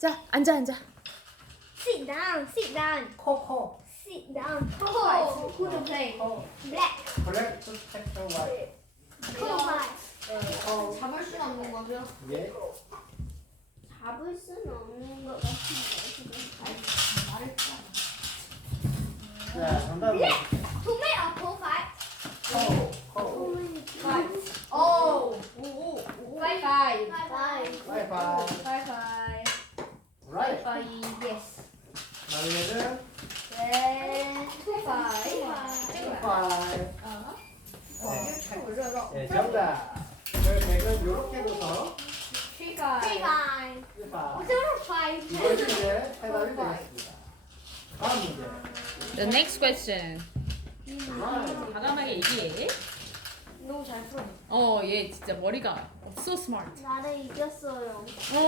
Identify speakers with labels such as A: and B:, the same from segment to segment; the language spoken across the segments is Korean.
A: 자, 앉아, 앉아.
B: Sit down, sit down,
C: Coco.
B: sit down. White. Who to play? Black.
C: Black to capture white.
B: White.
D: 잡을 수는 없는 거죠?
C: 예.
B: 잡을 수는 없는 것 같은데.
D: 말했잖아.
C: 자, 정답은
B: Who made a pole fight?
C: Coco.
D: 오, 오, 파이파이.
B: Five.
C: Bye
D: 파이파이.
C: Right.
D: 파이파이. 예스.
C: 마리아는
D: 네. 파이.
C: Bye.
D: 어.
C: 네, 정답. 그 백은 이렇게 둬서
D: 파이파이.
B: Five.
C: Bye.
B: Zero five.
C: 이것이 이제 해답이 되겠습니다. 다음 문제.
A: The next question.
C: Right.
A: 과감하게 얘기해.
D: 너무 잘 풀어.
A: 얘 진짜 머리가 so smart.
B: 나를 이겼어요.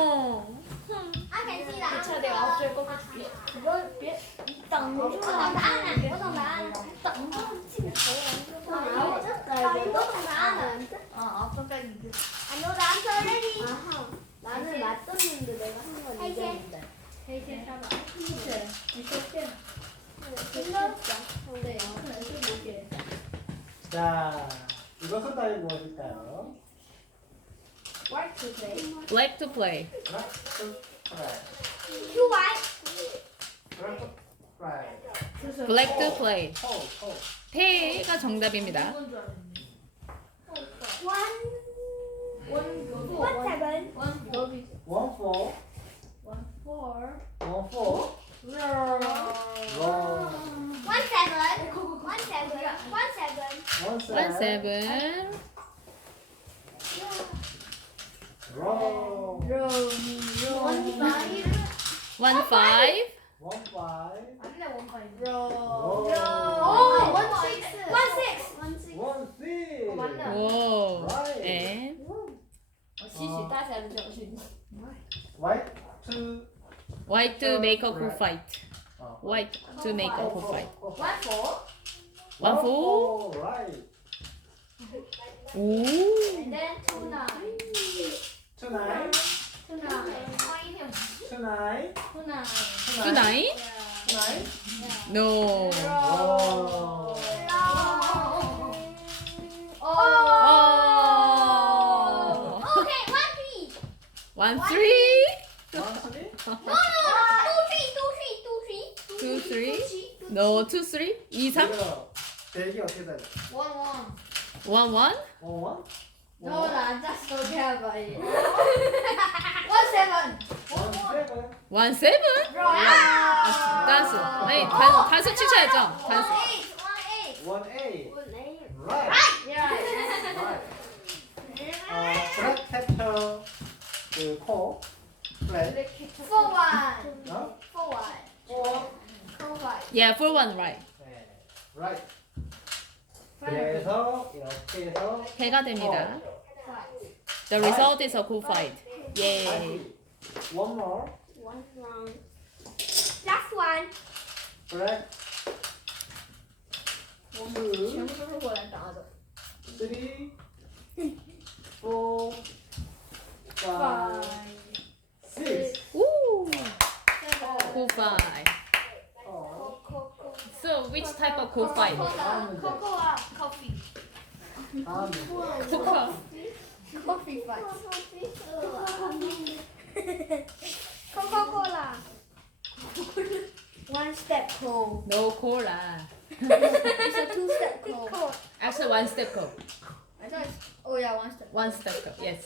B: I can see that.
D: 차 내가 앞줄 거. 이걸
B: Tầng của tầng đá nè, của tầng đá nè. Tầng đó tầng của tầng đá nè.
D: 아, 앞쪽까지.
B: I know the answer already. 나는 맞췄는데 내가 한 건 이겼는데.
D: 헤이센 샤바. 헤이센. 미쳤지?
B: 근데
C: 자, 이것은 답이 무엇일까요?
D: White to play.
A: Black to play.
C: Black to play.
B: two white.
C: Black to play.
A: Black to play.
C: Coco.
A: 패가 정답입니다.
D: 이건 줄 알았네.
B: One seven.
D: 원 여기.
C: 1-4.
D: 원 four.
C: 1-4. Wrong.
B: One seven. One seven. One seven.
A: 1-7.
C: Wrong.
B: One five.
A: 1-5.
C: 1-5.
D: 맞네 원 파이브.
C: Wrong.
B: Oh, one six. One six. One six.
C: 1-6.
D: 맞네.
A: Whoa.
C: Right.
A: And
D: 시시 다시 하는 거 시시.
C: White to
A: white to make a cool fight.
C: 어.
A: White to make a cool fight.
D: One four.
A: 1-4.
C: Right.
A: 오.
D: And then two nine.
C: Tonight.
D: Two nine.
C: Tonight.
D: Two nine.
A: Tonight?
C: Tonight.
A: No.
C: Wrong.
A: Oh.
B: Okay, one three.
A: 1-3.
C: 1-3.
B: No, two three.
A: 2-3. No, 2-3. 2-3.
C: 이거 대기 어떻게 돼요?
D: One one.
A: 1-1.
C: 1-1?
D: 너 나 앉았어 대봐. One seven.
C: 1-7?
A: 1-7? 단수. 아니, 단수 치셔야죠. 단수.
B: One eight.
C: 1-8.
B: One eight.
C: Right.
D: Yeah.
C: Right. 블랙 캡처 코 플레이.
D: Four one.
C: 어?
D: Four one.
C: 코.
D: Four five.
A: Yeah, 4-1 right.
C: 네. Right. 그래서 이렇게 해서
A: 패가 됩니다.
D: Five.
A: The result is a cool fight. 예.
C: One more.
B: One round. Last one.
C: Black. Two.
D: 全部都是过来打的。
C: Three. Four. Five. Six.
A: Woo!
D: Seven.
A: Cool fight.
C: 어.
A: So, which type of cool fight?
D: Cocoa coffee.
C: 다음.
A: Cocoa.
D: Coffee fight.
B: Coca-Cola.
D: One step cold.
A: No cola.
D: It's a two step cold.
A: Actually, one step cold.
D: I thought it's, oh yeah, one step.
A: One step cold. Yes.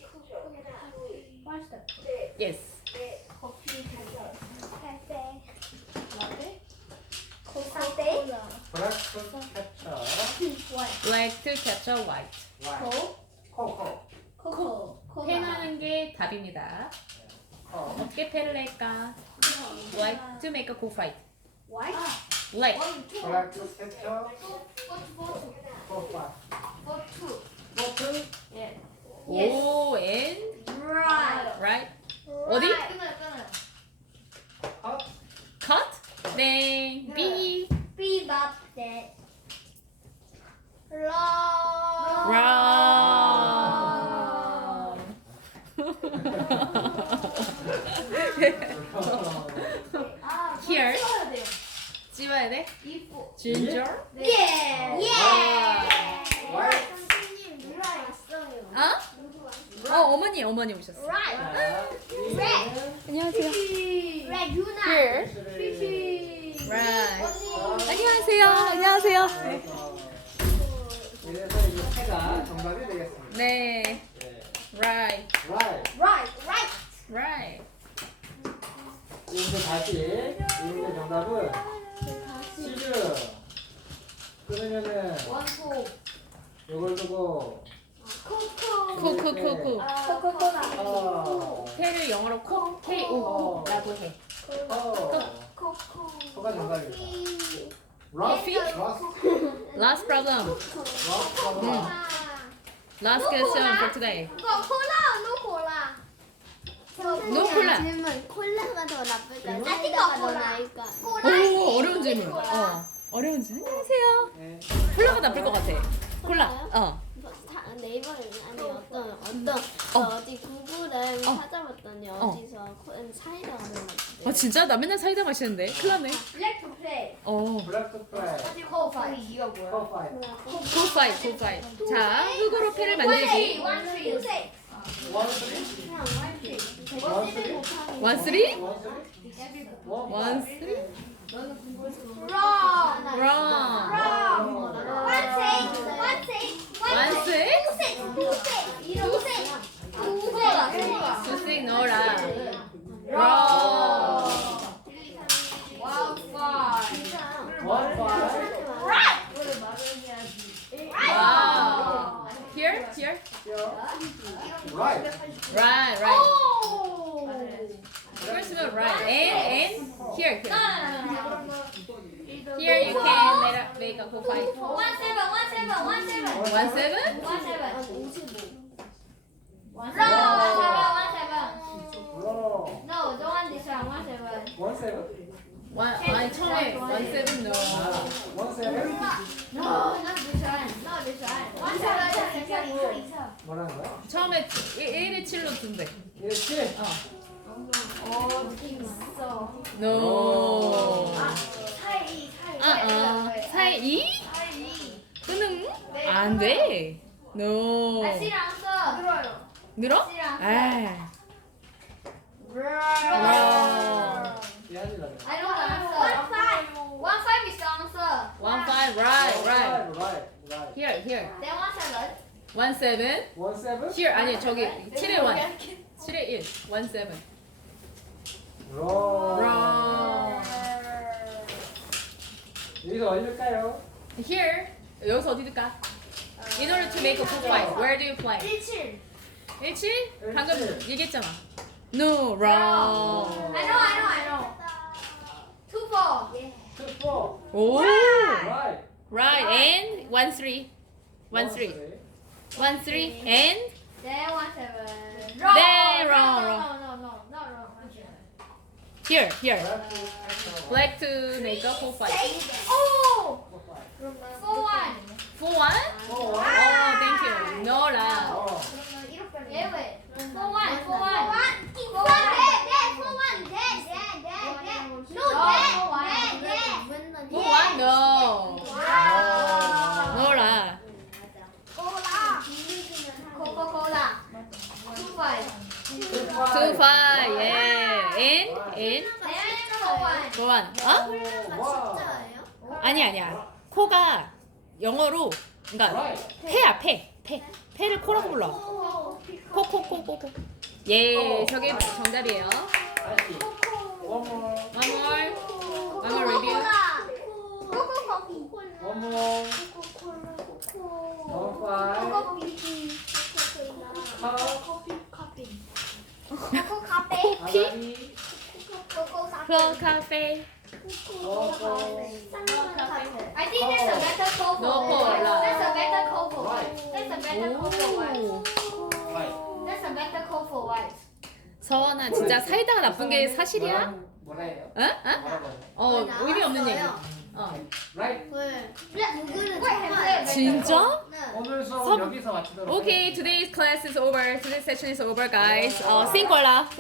D: One step.
A: Yes.
D: Coffee
B: Cafe.
D: latte.
B: Coca-Cola.
C: Black 캡처.
D: White.
A: Black to capture white.
C: White.
D: Cold.
C: 코코.
D: Cocoa.
A: 패하는 게 답입니다.
C: 코.
A: 어떻게 패를 낼까? White to make a cool fight.
D: White.
A: Black.
D: One, two.
C: 블랙 캡처.
D: Four,
C: 코파.
D: two.
C: 코트.
D: Yeah.
A: O and
D: Right.
A: right. 어디?
D: 끊어요.
C: 컷.
A: Cut. 땡. B.
B: Be about that.
A: Wrong.
D: 아,
A: Here.
D: 찍어야 돼요.
A: 찍어야 돼?
D: 이뻐.
A: Ginger.
D: 네.
B: 예.
C: 와.
B: 선생님 누구 왔어요?
A: 어머니 오셨어.
B: Right.
C: 자,
A: 안녕하세요.
B: Red Yuna.
A: Here.
D: 피피.
A: Right.
D: 언니.
A: 안녕하세요. 안녕하세요.
C: 그래서 이제 해가 정답이 되겠습니다.
A: 네.
C: 네.
A: Right.
C: Right.
B: Right. Right.
A: Right.
C: 이제 다시 이제 정답은 치즈. 그러면은
D: 원포.
C: 이걸 두고
A: 쿠쿠쿠쿠.
B: 코코코라.
A: 태를 영어로 코 K-O-라고 해.
C: 코가 정답입니다.
A: Coffee? Last problem. Last question for today.
B: 콜라, 노 콜라.
A: No 콜라.
B: 질문. 콜라가 더 나쁠까?
C: 질문?
B: 사이다가 더 나을까?
A: 오, 어려운 질문. 어려운 질문. 안녕하세요.
C: 네.
A: 콜라가 나쁠 것 같아. 콜라.
B: 네이버에 아니 어디 구글에 찾아봤더니 어디서 사이다가 더 나쁘대.
A: 진짜? 나 맨날 사이다 마시는데. 큰일 났네.
D: 블랙 투 플레이.
C: 블랙 투 프라이.
D: 코파이. 이거 뭐야?
C: 코파이.
A: 굿파이, 굿파이. 자, 흑으로 패를 만들기.
C: 원쓰리?
A: 원, 쓰리?
C: 원쓰리?
A: 수식 넣어라. 와우. Here? Here?
C: Right.
A: Right, right. First one, right. And here, here. Here you can make a full fight. 17? 아니 처음에 17 no.
C: 뭐라는 거야?
A: 처음에 1에 7로 든대.
C: 1치?
A: No. 사이 2? 끊음? 안 돼. No. 늘어? 아.
C: 미안이라네.
D: I don't answer. 1-5 is the answer.
A: 1-5 right, right.
C: Right. Right.
A: Here, here.
D: Then 1-7.
A: 1-7.
C: 1-7?
A: Here 아니 저기 7에 1. 7에 1. 1-7. Wrong.
C: 여기서 어디일까요?
A: Here. 여기서 어디 들까? In order to make a full fight, where do you play?
B: 17.
A: 1칠? 방금 얘기했잖아. No, wrong.
D: I know. 2-4.
C: 2-4.
A: 오.
C: Right.
A: Right, and 1-3. 1-3. 1-3 and
D: Then 1-7.
A: Then wrong.
D: No, not wrong.
A: here, here.
C: Black
A: Black to make a full fight.
D: Oh! 4-1.
A: 4-1?
C: Oh,
A: Oh, thank you. No, la.
D: 예, 왜? 4-1.
A: One, no. No, la.
D: 코카콜라. 2-5.
A: 2-5, yeah. And
D: Then
A: 4-1. 어? 아니야. 코가 영어로, 그러니까
C: Right.
A: 패야, 패. 패를 코라고 불러. 코. 예, 저게 정답이에요.
C: I see. One more.
A: One more review.
C: One more. Number 5. 아가리.
A: 코 카페.
D: I think that's a better call for
A: No
D: white.
A: cola.
D: That's a better call for
C: Right.
D: white. That's a better call for white.
C: Right.
D: That's a better call for white.
A: 서원아, 진짜 사이다가 나쁜 게 사실이야?
C: 뭐라 해요?
A: 응?
C: 뭐라고 해요?
A: 의미 없는 얘기.
C: Right.
A: 진짜?
C: 오늘 수업
A: 섬-
C: 여기서 마치도록
A: Okay, today's class is over. Today's session is over, guys. 싱 콜라.